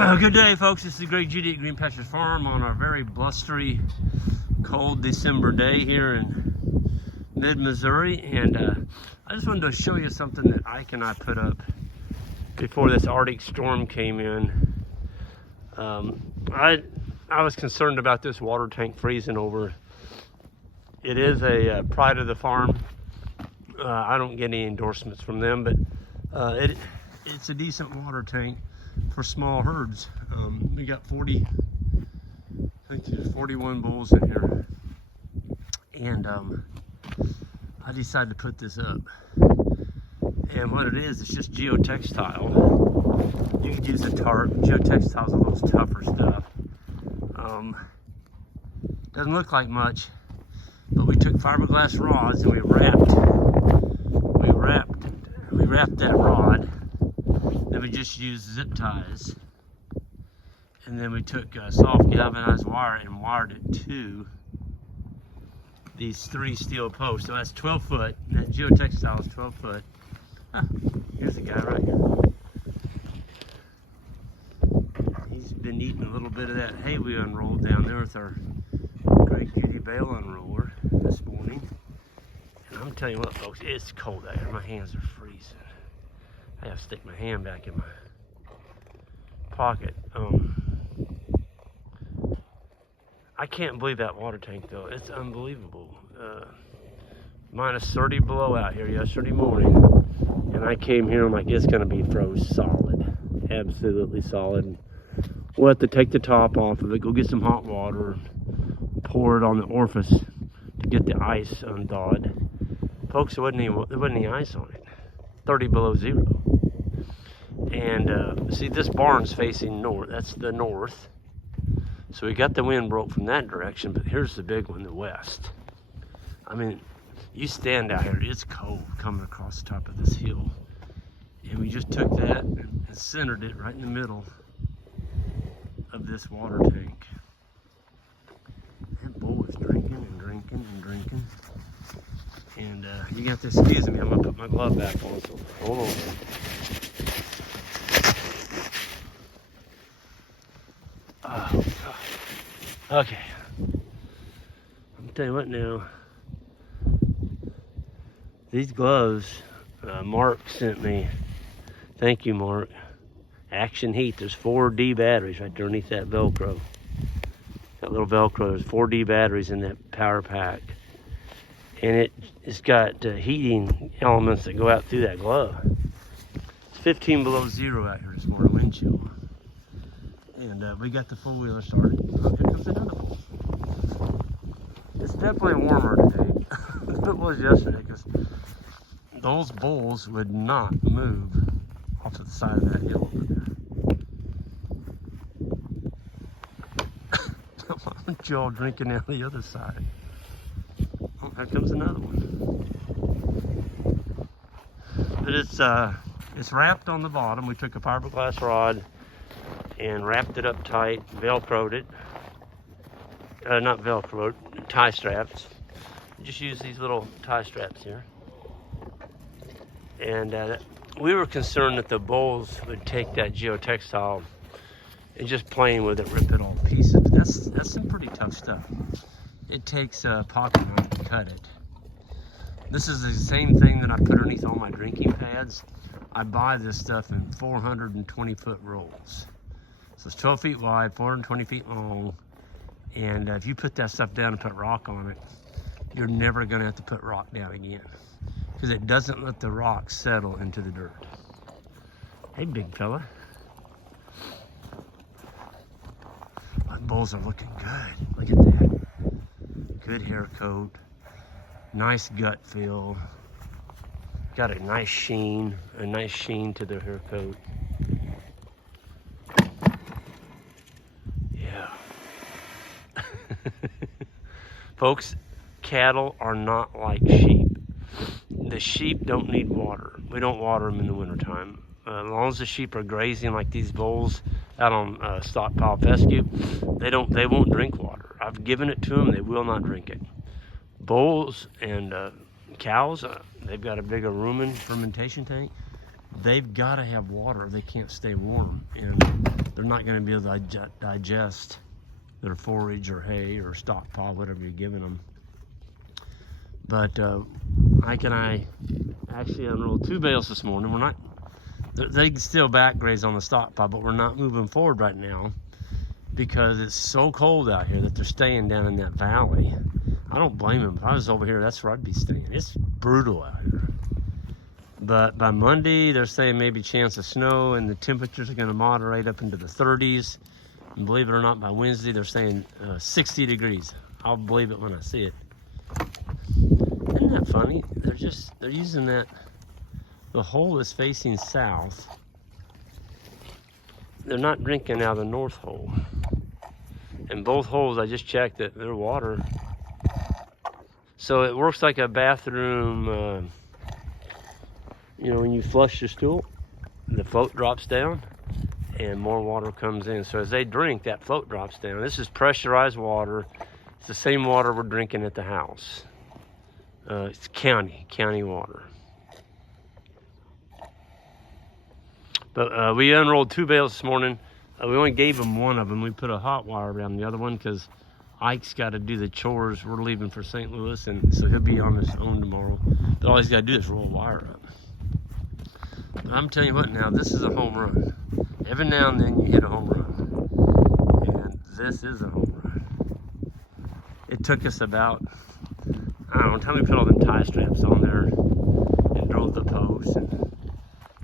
Good day, folks. This is Greg Judy at Green Pastures Farm on our very blustery, cold December day here in mid-Missouri. And I just wanted to show you something that Ike and I put up before this Arctic storm came in. I was concerned about this water tank freezing over. It is a pride of the farm. I don't get any endorsements from them, but it's a decent water tank for small herds. We got 40, I think there's 41 bulls in here, and I decided to put this up. And what it is, it's just geotextile. You could use a tarp. Geotextile is a little tougher stuff. Doesn't look like much, but we took fiberglass rods and we wrapped that rod. Then we just used zip ties, and then we took soft galvanized wire and wired it to these 3 steel posts. So that's 12 foot. That geotextile is 12 foot. Ah, here's the guy right here. He's been eating a little bit of that hay we unrolled down there with our Greg Judy bale unroller this morning. And I'm telling you what, folks, it's cold out here. My hands are freezing. I have to stick my hand back in my pocket. I can't believe that water tank though. It's unbelievable. Minus 30 below out here yesterday morning, and I came here and I'm like, it's gonna be froze solid, absolutely solid. We'll have to take the top off of it, go get some hot water, pour it on the orifice to get the ice unthawed. Folks, there wasn't any ice on it. 30 below zero. And see, this barn's facing north. That's the north. So we got the wind broke from that direction, but here's the big one, the west. I mean, you stand out here, it's cold coming across the top of this hill. And we just took that and centered it right in the middle of this water tank. That bull is drinking and drinking and drinking. And you have to excuse me, I'm gonna put my glove back on, so hold on. Oh, God. Okay. I'm telling you what now, these gloves, Mark sent me, thank you Mark, Action Heat. There's 4D batteries right underneath that Velcro. That little Velcro, there's 4D batteries in that power pack. And it's got heating elements that go out through that glove. It's 15 below zero out here this morning, wind chill. And we got the four-wheeler started. Oh, here comes another bull. It's definitely warmer today than it was yesterday, because those bulls would not move off to the side of that hill over there. Why aren't you all drinking down the other side? Oh, here comes another one. But it's wrapped on the bottom. We took a fiberglass rod and wrapped it up tight, Velcroed it. Not Velcroed, tie straps. Just use these little tie straps here. And we were concerned that the bulls would take that geotextile and just playing with it, rip it all to pieces. But that's some pretty tough stuff. It takes a pocket knife to cut it. This is the same thing that I put underneath all my drinking pads. I buy this stuff in 420-foot rolls. So it's 12 feet wide, 420 feet long. And if you put that stuff down and put rock on it, you're never gonna have to put rock down again, because it doesn't let the rock settle into the dirt. Hey, big fella. My bulls are looking good. Look at that. Good hair coat, nice gut feel. Got a nice sheen to their hair coat. Yeah. Folks, cattle are not like sheep. The sheep don't need water. We don't water them in the wintertime. As long as the sheep are grazing like these bulls out on stockpile fescue, they won't drink water. I've given it to them, they will not drink it. Bulls and cows, they've got a bigger rumen fermentation tank. they've got to have water. They can't stay warm, and they're not going to be able to digest their forage or hay or stockpile, whatever you're giving them. But Ike and I actually unrolled 2 bales this morning. We're not, they can still back graze on the stockpile, but we're not moving forward right now because it's so cold out here that they're staying down in that valley. I don't blame them. If I was over here, that's where I'd be staying. It's brutal out here. But by Monday, they're saying maybe chance of snow, and the temperatures are going to moderate up into the 30s. And believe it or not, by Wednesday, they're saying 60 degrees. I'll believe it when I see it. Isn't that funny? They're using that, the hole is facing south. They're not drinking out of the north hole. And both holes, I just checked that they're water. So it works like a bathroom, you know, when you flush your stool, the float drops down and more water comes in. So as they drink, that float drops down. This is pressurized water. It's the same water we're drinking at the house. It's county water. But we unrolled 2 bales this morning. We only gave them one of them. We put a hot wire around the other one because Ike's got to do the chores. We're leaving for St. Louis, and so he'll be on his own tomorrow. But all he's got to do is roll wire up. But I'm telling you what now, this is a home run. Every now and then you hit a home run. And this is a home run. It took us about, I don't know, until we put all them tie straps on there and drove the post. And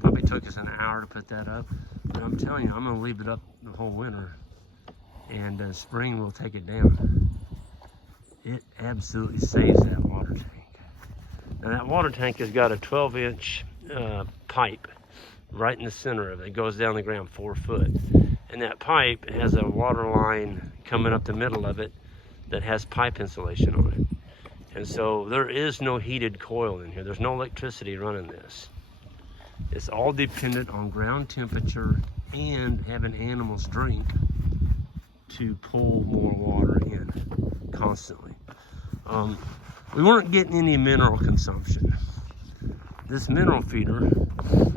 probably took us an hour to put that up. But I'm telling you, I'm going to leave it up the whole winter. And spring will take it down. It absolutely saves that water tank. Now that water tank has got a 12-inch pipe right in the center of it. It goes down the ground 4 foot. And that pipe has a water line coming up the middle of it that has pipe insulation on it. And so there is no heated coil in here. There's no electricity running this. It's all dependent on ground temperature and having animals drink to pull more water in constantly. We weren't getting any mineral consumption. This mineral feeder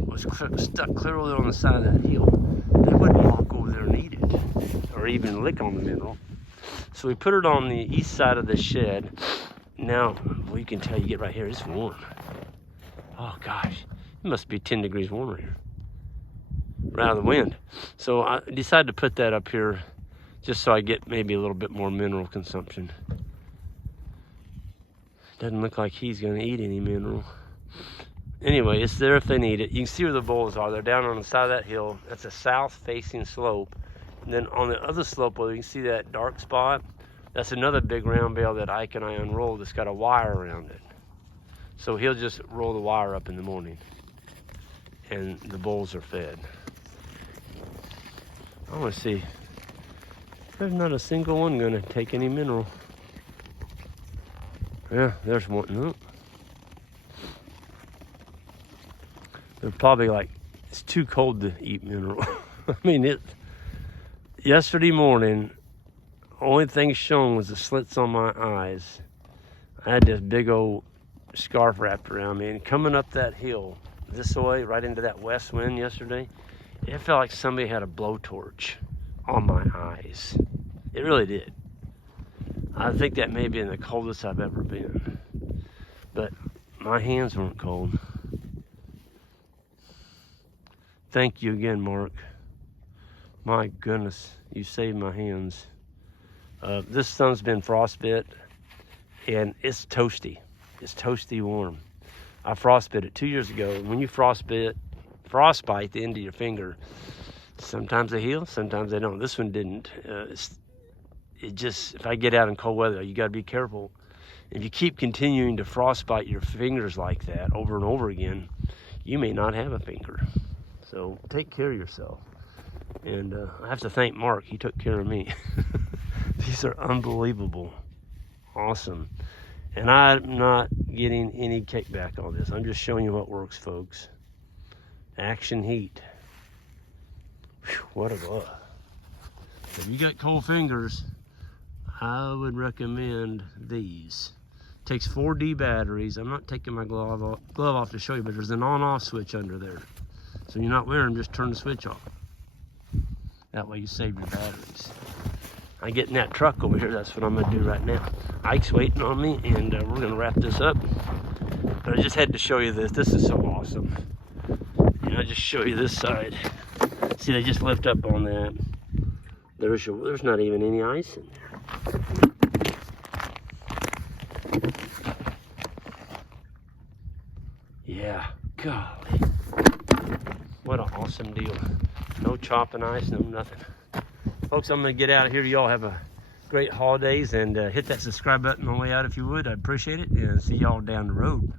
was stuck clear over there on the side of that hill. They wouldn't walk over there and eat it or even lick on the mineral. So we put it on the east side of the shed. Now, well, you can tell, you get right here, it's warm. Oh gosh, it must be 10 degrees warmer here. Right out of the wind. So I decided to put that up here just so I get maybe a little bit more mineral consumption. Doesn't look like he's gonna eat any mineral. Anyway, it's there if they need it. You can see where the bulls are. They're down on the side of that hill. That's a south-facing slope. And then on the other slope, where you can see that dark spot, that's another big round bale that Ike and I unrolled that's got a wire around it. So he'll just roll the wire up in the morning. And the bulls are fed. I want to see. There's not a single one gonna take any mineral. Yeah, there's one. Nope. They're probably like, it's too cold to eat mineral. I mean, yesterday morning, only thing shown was the slits on my eyes. I had this big old scarf wrapped around me, and coming up that hill this way, right into that west wind yesterday, it felt like somebody had a blowtorch on my eyes. It really did. I think that may be the coldest I've ever been. But my hands weren't cold. Thank you again, Mark. My goodness, you saved my hands. This sun's been frostbit, and it's toasty. It's toasty warm. I frostbit it 2 years ago. When you frostbite the end of your finger, sometimes they heal, sometimes they don't. This one didn't. It just, if I get out in cold weather, you got to be careful. If you keep continuing to frostbite your fingers like that over and over again, you may not have a finger. So take care of yourself. And I have to thank Mark. He took care of me. These are unbelievable. Awesome. And I'm not getting any kickback on this. I'm just showing you what works, folks. Action heat. Whew, what a glove. If you got cold fingers, I would recommend these. Takes 4D batteries. I'm not taking my glove off to show you, but there's an on-off switch under there. So you're not wearing them, just turn the switch off. That way you save your batteries. I get in that truck over here, that's what I'm gonna do right now. Ike's waiting on me, and we're gonna wrap this up. But I just had to show you this. This is so awesome. And I just show you this side. See, they just lift up on that. There's not even any ice in there. Yeah, golly. What an awesome deal. No chopping ice, no nothing. Folks, I'm gonna get out of here. Y'all have a great holidays, and hit that subscribe button on the way out if you would. I'd appreciate it, and see y'all down the road.